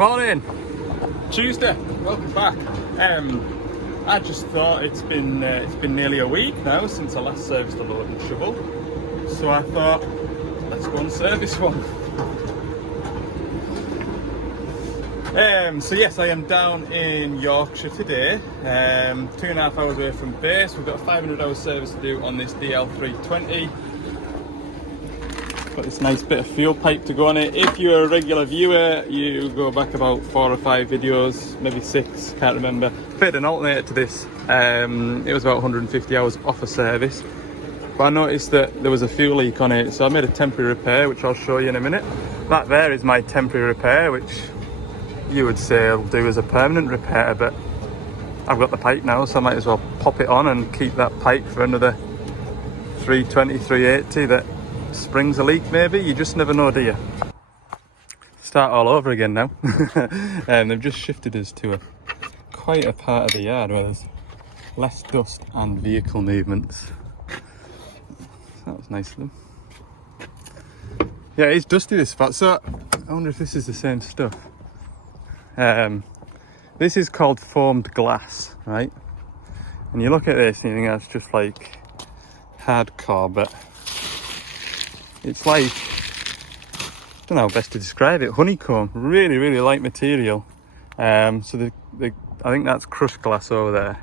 Morning! Tuesday, welcome back. I just thought it's been nearly a week now since I last serviced a load and shovel, so I thought let's go and service one. So yes, I am down in Yorkshire today, 2.5 hours away from base. We've got a 500 hour service to do on this DL320. Got this nice bit of fuel pipe to go on it. If you're a regular viewer, you go back about 4 or 5 videos, maybe 6, can't remember. Fitted an alternator to this. It was about 150 hours off a service, but I noticed that there was a fuel leak on it, so I made a temporary repair, which I'll show you in a minute. That there is my temporary repair, which you would say I'll do as a permanent repair, but I've got the pipe now, so I might as well pop it on and keep that pipe for another 320, 380 that springs a leak maybe. You just never know, do you? Start all over again now. They've just shifted us to quite a part of the yard where there's less dust and vehicle movements. So that was nice of them. Yeah, it's dusty this spot, so I wonder if this is the same stuff. This is called foamed glass, right? And you look at this and you think that's just like hardcore, but it's like, I don't know how best to describe it, honeycomb. Really, really light material. So I think that's crushed glass over there.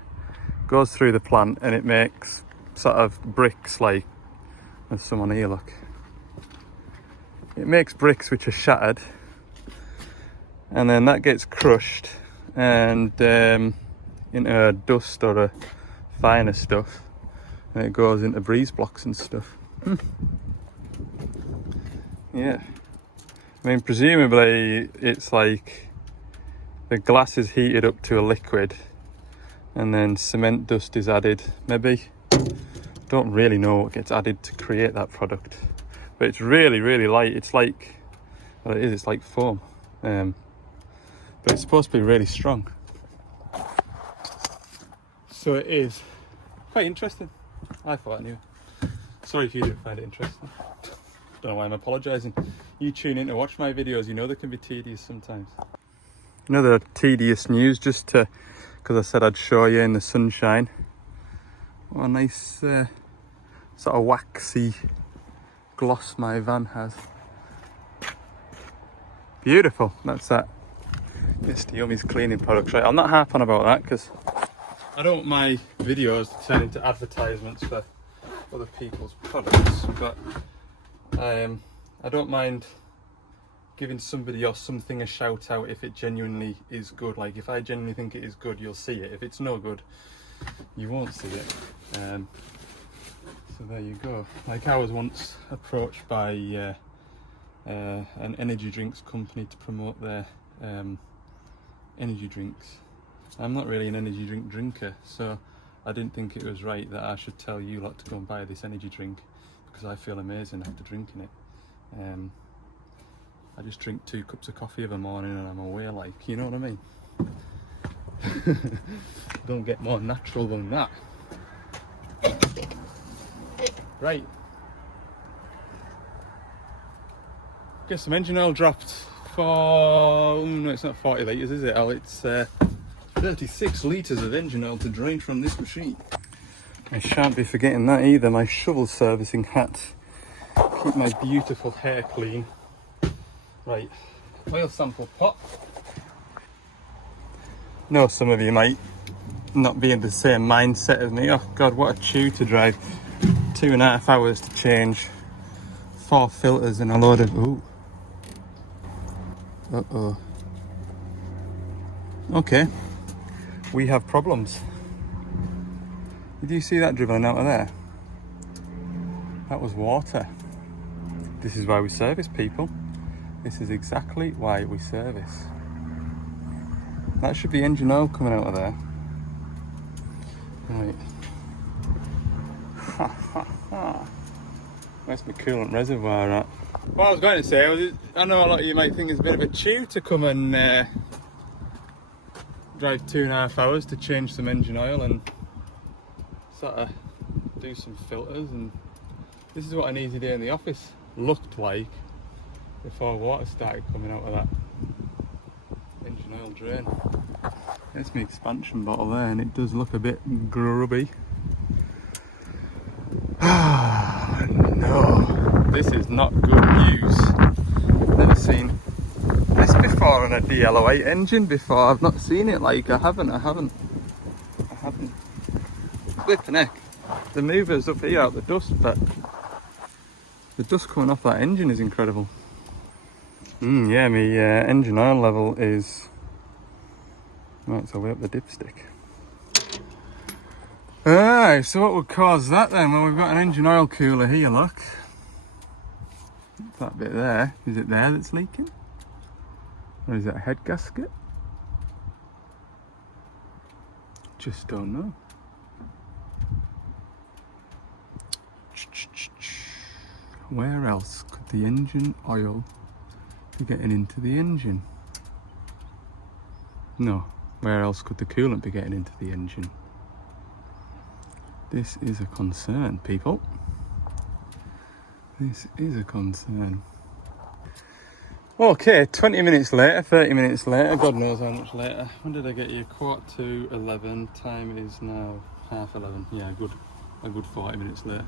Goes through the plant and it makes sort of bricks, like, there's someone here, look. It makes bricks which are shattered, and then that gets crushed and into a dust or a finer stuff, and it goes into breeze blocks and stuff. Yeah, I mean, presumably it's like the glass is heated up to a liquid and then cement dust is added, maybe. Don't really know what gets added to create that product, but it's really, really light. It's like, well, it is, it's like foam. But it's supposed to be really strong. So it is quite interesting. I thought I knew. Sorry if you didn't find it interesting. Don't know why I'm apologising. You tune in to watch my videos, you know they can be tedious sometimes. Another tedious news, just to, because I said I'd show you in the sunshine. What a nice sort of waxy gloss my van has. Beautiful. That's that Mr. Yummy's cleaning products, right? I'll not harp on about that because I don't want my videos to turn into advertisements for other people's products, but I don't mind giving somebody or something a shout out if it genuinely is good. Like, if I genuinely think it is good, you'll see it. If it's no good, you won't see it. So there you go. Like, I was once approached by an energy drinks company to promote their energy drinks. I'm not really an energy drink drinker, so I didn't think it was right that I should tell you lot to go and buy this energy drink, because I feel amazing after drinking it. I just drink 2 cups of coffee every morning and I'm away, like, you know what I mean? Don't get more natural than that. Right. Get some engine oil dropped for, no, it's not 40 litres, is it, Al? It's 36 litres of engine oil to drain from this machine. I shan't be forgetting that either, my shovel servicing hat. Keep my beautiful hair clean. Right, oil sample pot. Know some of you might not be in the same mindset as me. Oh God, what a chew to drive 2.5 hours to change 4 filters and a load of, ooh. Uh-oh. Okay, we have problems. Did you see that dribbling out of there? That was water. This is why we service, people. This is exactly why we service. That should be engine oil coming out of there. Right. Where's my coolant reservoir at? What I was going to say was, I know a lot of you might think it's a bit of a chew to come and drive 2.5 hours to change some engine oil and sort of do some filters, and this is what an easy day in the office looked like before water started coming out of that. engine oil drain. There's my expansion bottle there, and it does look a bit grubby. Ah, no, this is not good news. Never seen this before on a DL08 engine before. I've not seen it, like, I haven't. Flipping heck. The mover's up here out the dust, but the dust coming off that engine is incredible. Yeah, my engine oil level is right, it's all the way up the dipstick. Alright, so what would cause that then? Well, we've got an engine oil cooler here, look. That bit there, is it there that's leaking? Or is it a head gasket? Just don't know. Where else could the engine oil be getting into the engine? No, where else could the coolant be getting into the engine? This is a concern, people. This is a concern. Okay, 20 minutes later, 30 minutes later, God knows how much later. When did I get here? 11:15. Time is now 11:30. Yeah, a good 40 minutes later.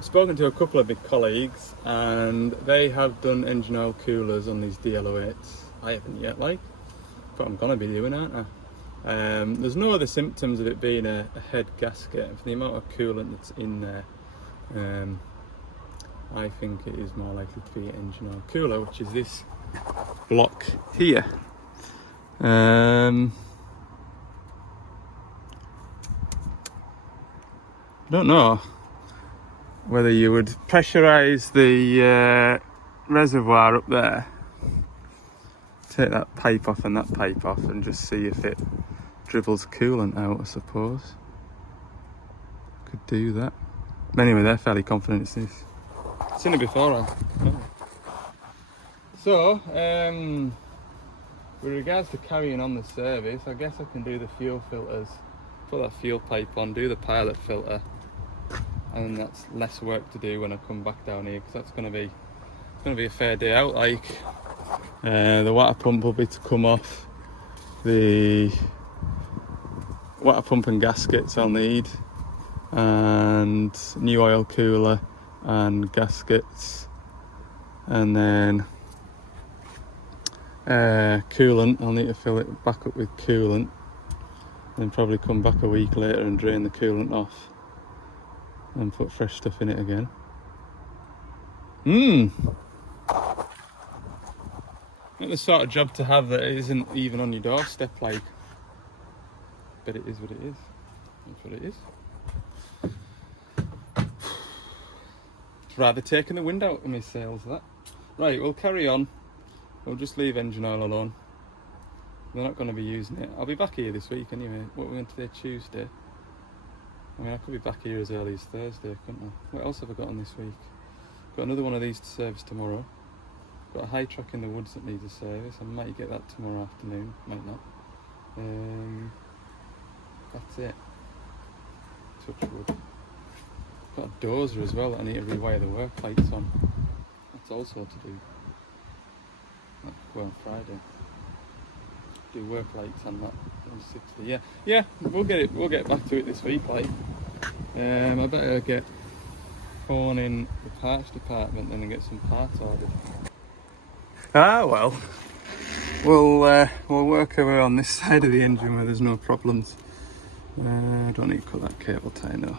Spoken to a couple of big colleagues, and they have done engine oil coolers on these DL08s. I haven't yet, like, but I'm gonna be doing, aren't I? There's no other symptoms of it being a head gasket. For the amount of coolant that's in there, I think it is more likely to be an engine oil cooler, which is this block here. I don't know whether you would pressurize the reservoir up there, take that pipe off and that pipe off, and just see if it dribbles coolant out, I suppose. Could do that. But anyway, they're fairly confident it's this. Seen it before, So, with regards to carrying on the service, I guess I can do the fuel filters, put that fuel pipe on, do the pilot filter, and that's less work to do when I come back down here, because that's going to be a fair day out. Like, the water pump will be to come off, the water pump and gaskets I'll need, and new oil cooler and gaskets, and then coolant. I'll need to fill it back up with coolant, and probably come back a week later and drain the coolant off and put fresh stuff in it again. Not the sort of job to have that isn't even on your doorstep, like, but it is what it is. That's what it is. Rather taking the wind out of my sails, that. Right, we'll carry on. We'll just leave engine oil alone. They're not going to be using it. I'll be back here this week anyway. What we're going today, Tuesday. I mean, I could be back here as early as Thursday, couldn't I? What else have I got on this week? Got another one of these to service tomorrow. Got a high truck in the woods that needs a service. I might get that tomorrow afternoon, might not. That's it. Touch wood. Got a dozer as well that I need to rewire the work lights on. That's also to do. That'll go on Friday. Do work lights on that 160. Yeah, we'll get back to it this week, like. I better get phoning the parts department then and get some parts ordered. Well, we'll work our way on this side of the engine where there's no problems. I don't need to cut that cable tie now.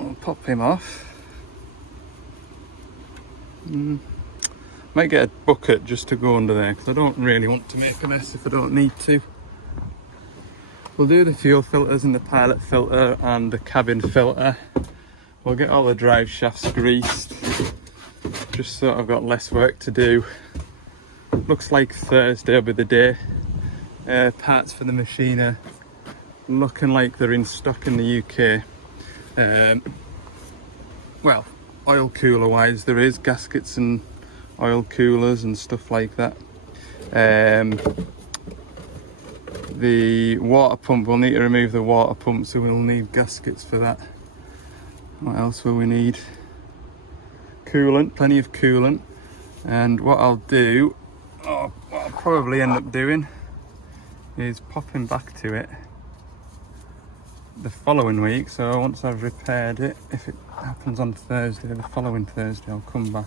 I'll pop him off. Might get a bucket just to go under there, because I don't really want to make a mess if I don't need to. We'll do the fuel filters and the pilot filter and the cabin filter. We'll get all the drive shafts greased, just so I've got less work to do. Looks like Thursday will be the day. Parts for the machine are looking like they're in stock in the UK. Well, oil cooler wise there is gaskets and oil coolers and stuff like that. The water pump, we'll need to remove the water pump, so we'll need gaskets for that. What else will we need? Coolant, plenty of coolant. And what I'll do, what I'll probably end up doing is popping back to it the following week. So once I've repaired it, if it happens on Thursday, the following Thursday, I'll come back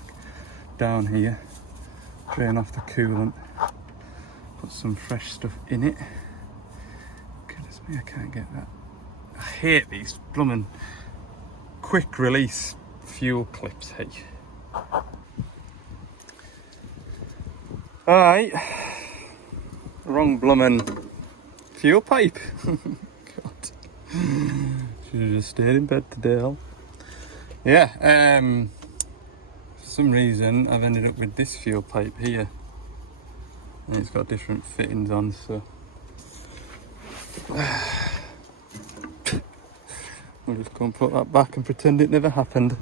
down here, drain off the coolant, put some fresh stuff in it. Goodness me, I can't get that. I hate these blooming quick release fuel clips, hey. Alright, wrong blooming fuel pipe. God, should have just stayed in bed today. Yeah, for some reason I've ended up with this fuel pipe here, and it's got different fittings on, so we'll just go and put that back and pretend it never happened.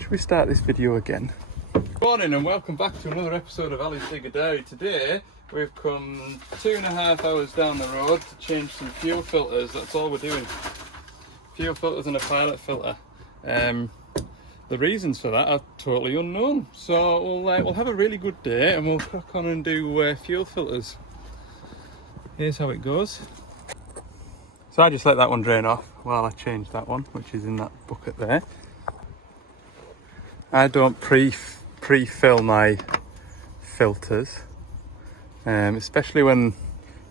Should we start this video again? Good morning and welcome back to another episode of Ali's Digger Diary. Today we've come 2.5 hours down the road to change some fuel filters. That's all we're doing. Fuel filters and a pilot filter. The reasons for that are totally unknown. So we'll have a really good day and we'll crack on and do fuel filters. Here's how it goes. So I just let that one drain off while I change that one, which is in that bucket there. I don't pre-fill my filters, especially when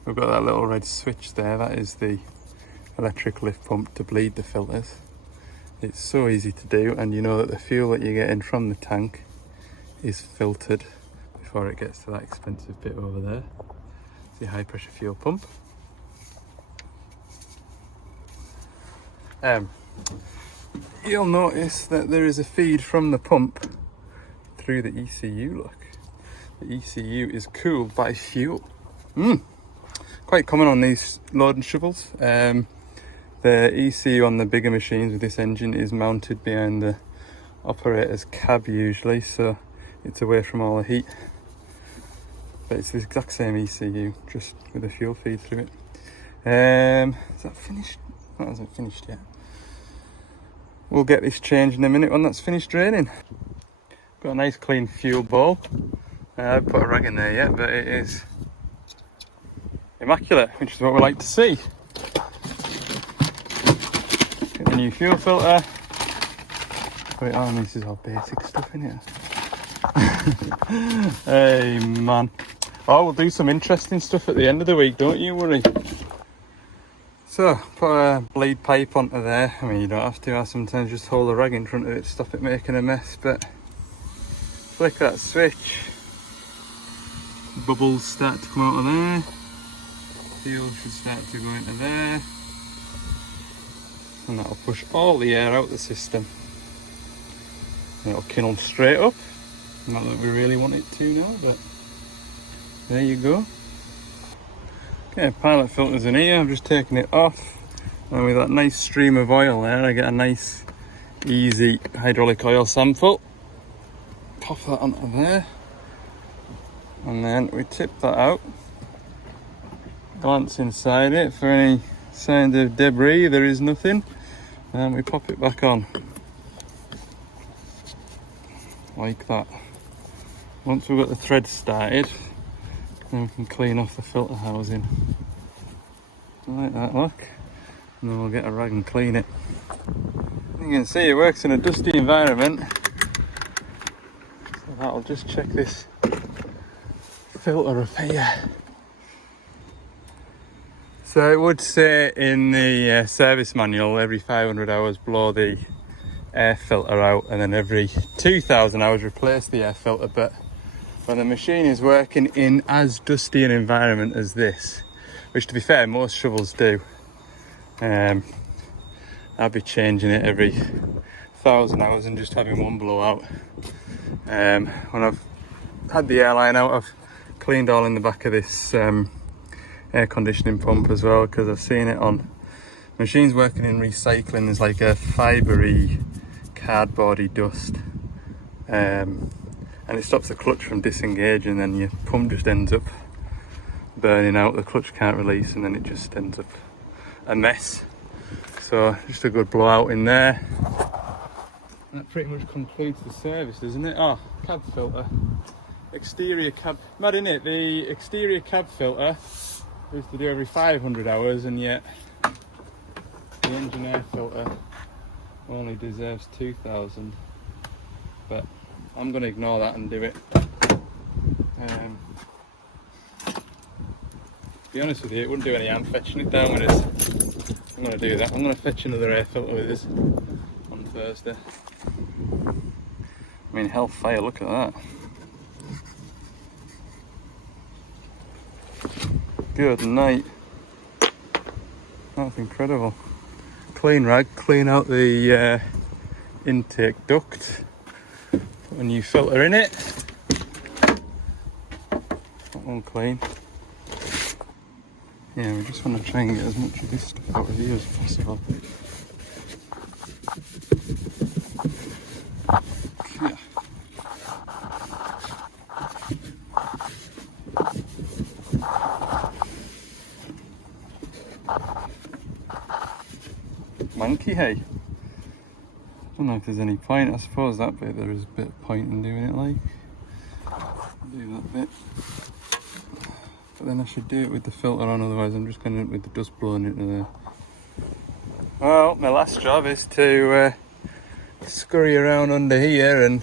we've got that little red switch there. That is the electric lift pump to bleed the filters. It's so easy to do, and you know that the fuel that you're getting from the tank is filtered before it gets to that expensive bit over there. It's the high pressure fuel pump. You'll notice that there is a feed from the pump through the ECU, look. The ECU is cooled by fuel. Quite common on these loading shovels. The ECU on the bigger machines with this engine is mounted behind the operator's cab usually, so it's away from all the heat. But it's the exact same ECU, just with a fuel feed through it. Is that finished? That hasn't finished yet. We'll get this changed in a minute when that's finished draining. Got a nice clean fuel bowl. I haven't put a rag in there yet, but it is immaculate, which is what we like to see. Get the new fuel filter. Put it on. This is all basic stuff in here. Hey man. Oh, we'll do some interesting stuff at the end of the week, don't you worry. So, put a bleed pipe onto there. I mean, you don't have to. I sometimes just hold a rag in front of it to stop it making a mess, but flick that switch. Bubbles start to come out of there. Fuel should start to go into there. And that'll push all the air out the system. And it'll kiln straight up. Not that we really want it to now, but there you go. Okay, pilot filters in here, I've just taken it off, and with that nice stream of oil there, I get a nice, easy hydraulic oil sample. Pop that onto there, and then we tip that out, glance inside it for any signs of debris. There is nothing, and we pop it back on, like that. Once we've got the threads started, then we can clean off the filter housing. Like that, look. And then we'll get a rag and clean it. You can see it works in a dusty environment. So that'll just check this filter up here. So it would say in the service manual, every 500 hours blow the air filter out, and then every 2,000 hours replace the air filter. But when the machine is working in as dusty an environment as this, which to be fair most shovels do, I'll be changing it every 1,000 hours and just having one blow out. When I've had the airline out, I've cleaned all in the back of this air conditioning pump as well, because I've seen it on machines working in recycling. There's like a fibery, cardboardy dust. And it stops the clutch from disengaging, and then your pump just ends up burning out, the clutch can't release, and then it just ends up a mess. So just a good blowout in there. That pretty much concludes the service, doesn't it? Oh, cab filter. Exterior cab. Mad, innit? The exterior cab filter we used to do every 500 hours, and yet the engine air filter only deserves 2,000. But I'm going to ignore that and do it. To be honest with you, it wouldn't do any harm fetching it down with us. I'm going to do that. I'm going to fetch another air filter with us on Thursday. I mean, hellfire, look at that. Good night. That's incredible. Clean rag, clean out the intake duct. Put a new filter in it. That one clean. Yeah, we just want to try and get as much of this stuff out of here as possible. Yeah. Monkey, hey? I don't know if there's any point. I suppose that bit there is a bit of point in doing it, like. Do that bit. But then I should do it with the filter on, otherwise I'm just going to with the dust blowing into there. Well, my last job is to scurry around under here and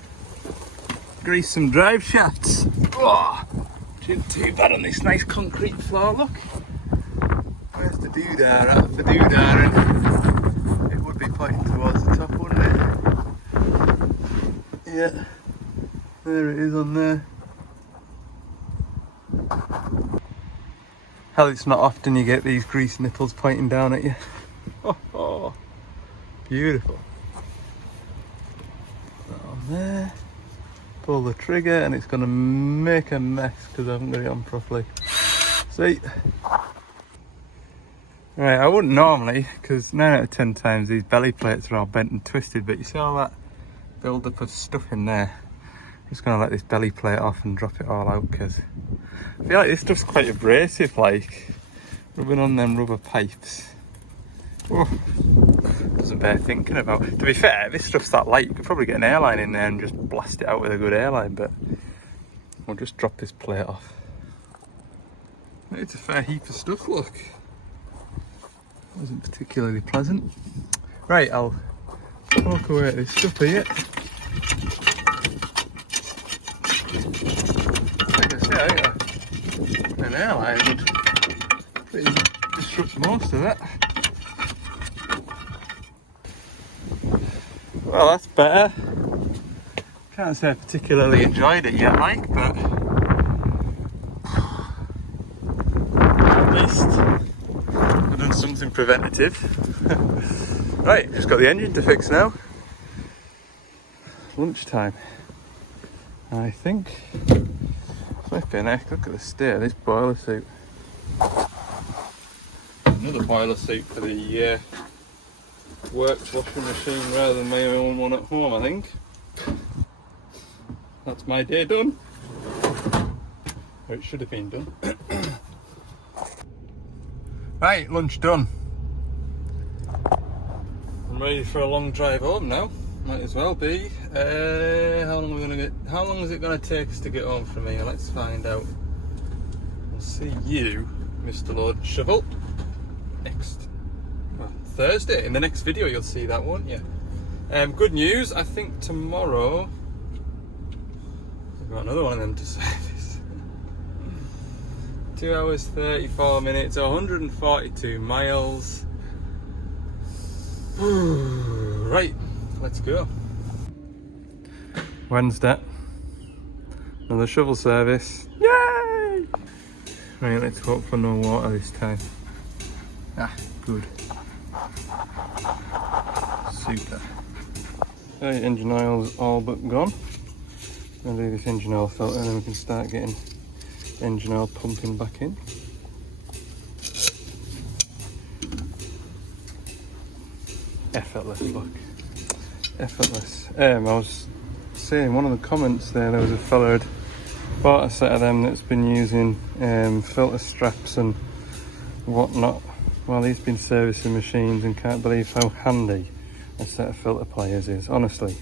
grease some drive shafts. Oh, which isn't too bad on this nice concrete floor, look. Where's the doodah at? The doodah, and it would be pointing towards the top, wouldn't it? Yeah, there it is on there. Hell, it's not often you get these grease nipples pointing down at you. Oh, beautiful. Put that on there. Pull the trigger and it's going to make a mess because I haven't got it on properly. See? Right, I wouldn't normally, because 9 out of 10 times these belly plates are all bent and twisted, but you see all that build up of stuff in there? I'm just going to let this belly plate off and drop it all out, because I feel like this stuff's quite abrasive, like rubbing on them rubber pipes. Oh, doesn't bear thinking about. To be fair, this stuff's that light, you could probably get an airline in there and just blast it out with a good airline, but we'll just drop this plate off. It's a fair heap of stuff, look. Wasn't particularly pleasant. Right, I'll walk away at this stuff here. Like I say, I think an airline would pretty disrupt most of it. Well, that's better. Can't say I particularly enjoyed it yet, like, but at least I've done something preventative. Right, just got the engine to fix now. Lunchtime, I think. Flipping heck, look at the state of this boiler suit. Another boiler suit for the works washing machine rather than my own one at home, I think. That's my day done. Or it should have been done. Right, lunch done. I'm ready for a long drive home now. Might as well be. How long is it gonna take us to get home from here? Let's find out. We'll see you, Mr. Lord Shovel, next Thursday. In the next video you'll see that, won't you? Good news, I think tomorrow I've got another one of them to service. 2 hours 34 minutes, 142 miles. Right, let's go. Wednesday, another shovel service. Yay! Right, let's hope for no water this time. Ah, good. Super. Okay, engine oil's all but gone. I'm gonna do this engine oil filter and then we can start getting engine oil pumping back in. Effortless, look. Effortless. I was saying one of the comments there was a fella had bought a set of them that's been using filter straps and whatnot while he's been servicing machines and can't believe how handy a set of filter pliers is. Honestly,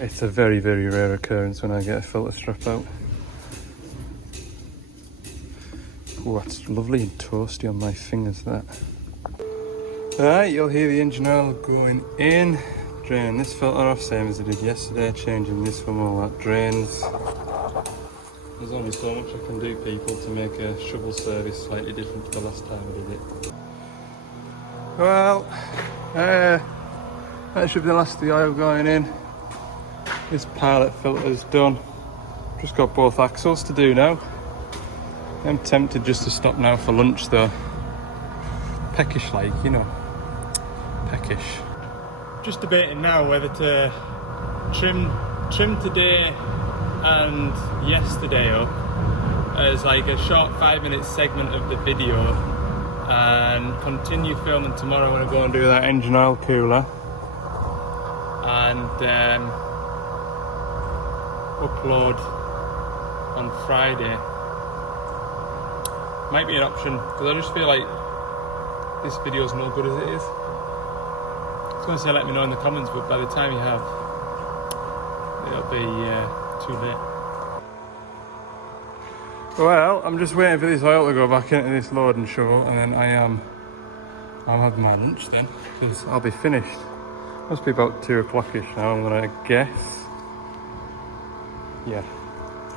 It's a very, very rare occurrence when I get a filter strap out. Oh, that's lovely and toasty on my fingers, that. Alright, you'll hear the engine oil going in. Draining this filter off, same as I did yesterday, changing this one while that drains. There's only so much I can do, people, to make a shovel service slightly different to the last time I did it. Well, that should be the last of the oil going in. This pilot filter's done. Just got both axles to do now. I'm tempted just to stop now for lunch though. Peckish like, you know. Peckish. Just debating now whether to trim today and yesterday up as like a short 5-minute segment of the video and continue filming tomorrow when I go and do that engine oil cooler, and upload on Friday. Might be an option because I just feel like this video's no good as it is. I was going to say let me know in the comments, but by the time you have, it'll be too late. Well, I'm just waiting for this oil to go back into this loading shovel, and then I'll have my lunch then, because I'll be finished. Must be about 2 o'clock-ish now, I'm gonna guess. Yeah,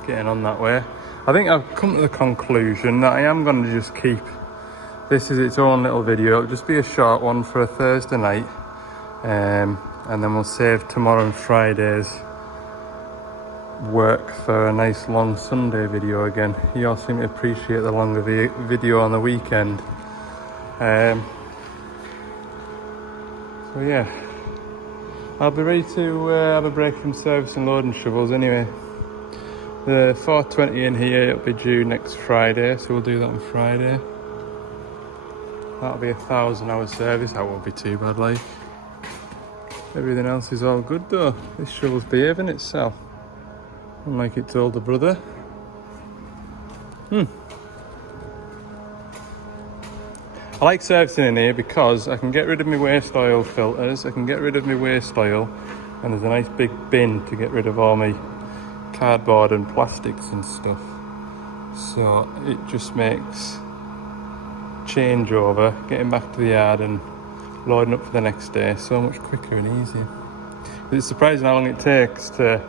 getting on that way. I think I've come to the conclusion that I am going to just keep this as its own little video. It'll just be a short one for a Thursday night, and then we'll save tomorrow and Friday's work for a nice long Sunday video again. You all seem to appreciate the longer video on the weekend. So yeah, I'll be ready to have a break from service and loading shovels anyway. The 420 in here, it'll be due next Friday, so we'll do that on Friday. That'll be a 1,000-hour service, that won't be too bad like. Everything else is all good though. This shovel's behaving itself, unlike its older brother. I like servicing in here because I can get rid of my waste oil filters, I can get rid of my waste oil, and there's a nice big bin to get rid of all my cardboard and plastics and stuff. So it just makes changeover, getting back to the yard and loading up for the next day so much quicker and easier. It's surprising how long it takes to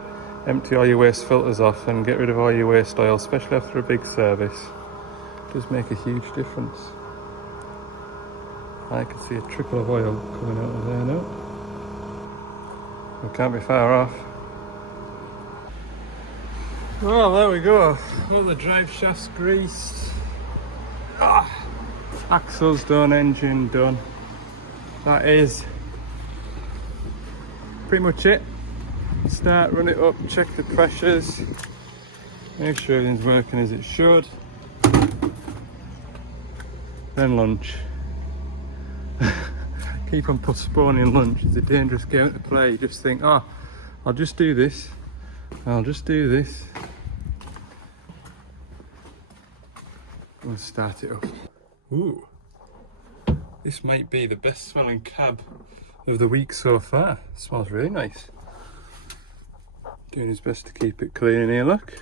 empty all your waste filters off and get rid of all your waste oil, especially after a big service. It does make a huge difference. I can see a trickle of oil coming out of there now. We can't be far off. Well, there we go. All the drive shafts greased. Axles done, engine done. That is pretty much it. Start, run it up, check the pressures, make sure everything's working as it should. Then lunch. Keep on postponing lunch. It's a dangerous game to play. You just think, oh, I'll just do this. I'll just do this. We'll start it up. Ooh, this might be the best smelling cab of the week so far. It smells really nice. Doing his best to keep it clean in here, look.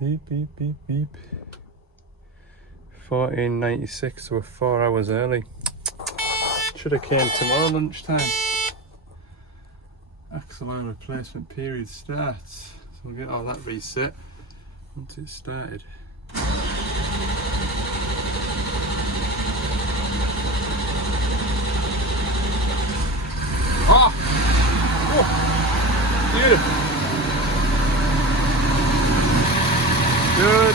Beep, beep, beep, beep. 14.96, so we're 4 hours early. Should have came tomorrow lunchtime. Axle oil replacement period starts. So we'll get all that reset once it's started. Oh! Oh! Beautiful! Good!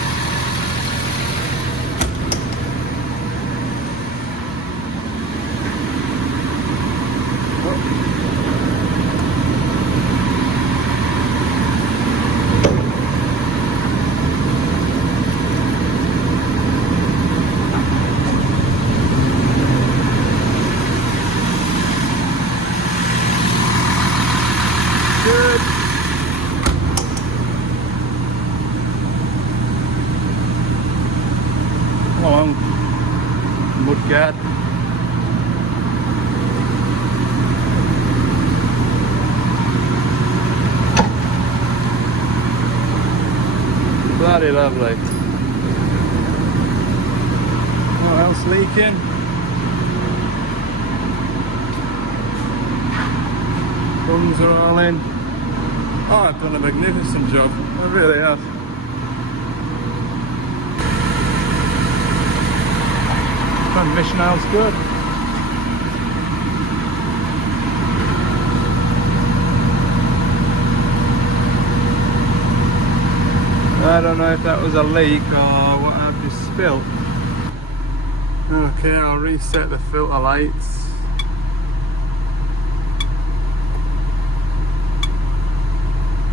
Really lovely. What else leaking? Bungs are all in. Oh, I've done a magnificent job. I really have. Transmission oil's good. I don't know if that was a leak or what I've just spilt. Okay, I'll reset the filter lights.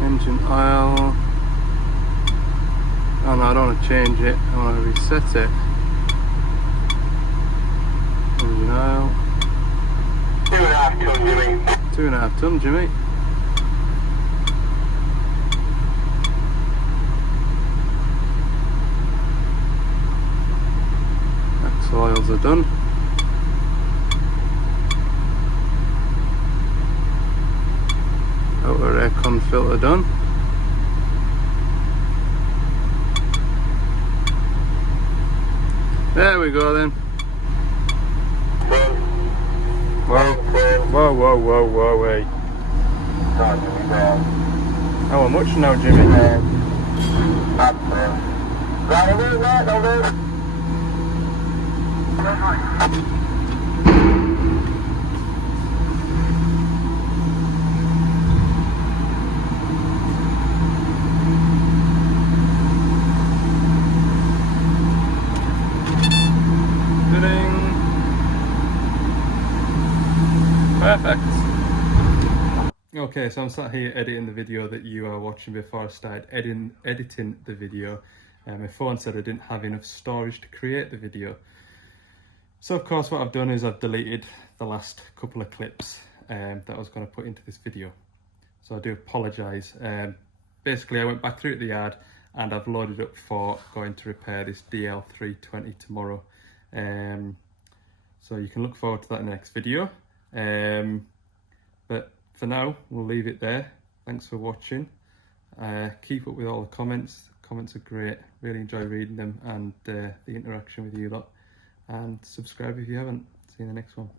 Engine oil. Oh no, I don't want to change it, I want to reset it. Engine oil. 2.5 ton, Jimmy. 2.5 ton, Jimmy. Axle oils are done. Outer aircon filter done. There we go then. Whoa, whoa, whoa, whoa, whoa, wait. How much now, Jimmy? Perfect. Okay, so I'm sat here editing the video that you are watching before I started editing the video. My phone said I didn't have enough storage to create the video. So of course what I've done is I've deleted the last couple of clips that I was going to put into this video. So I do apologise. Basically I went back through to the yard and I've loaded up for going to repair this DL320 tomorrow. So you can look forward to that in the next video. But for now, we'll leave it there. Thanks for watching. Keep up with all the comments. Comments are great. Really enjoy reading them and the interaction with you lot. And subscribe if you haven't. See you in the next one.